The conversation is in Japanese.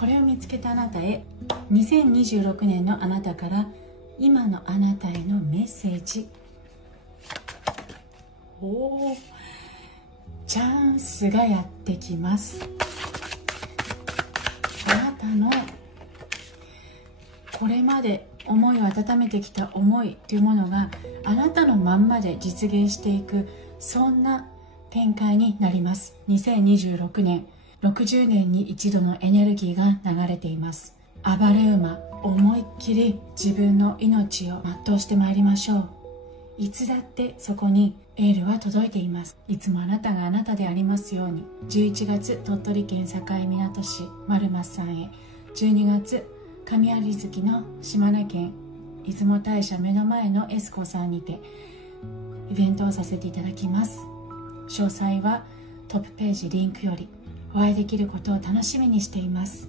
これを見つけたあなたへ、2026年のあなたから今のあなたへのメッセージ。おー、チャンスがやってきます。あなたのこれまで思いを温めてきた思いというものがあなたのまんまで実現していく、そんな展開になります。2026年、60年に一度のエネルギーが流れています。暴れ馬、思いっきり自分の命を全うしてまいりましょう。いつだってそこにエールは届いています。いつもあなたがあなたでありますように。11月、鳥取県境港市丸松さんへ。12月、神有月の島根県出雲大社目の前のエスコさんにてイベントをさせていただきます。詳細はトップページリンクより。お会いできることを楽しみにしています。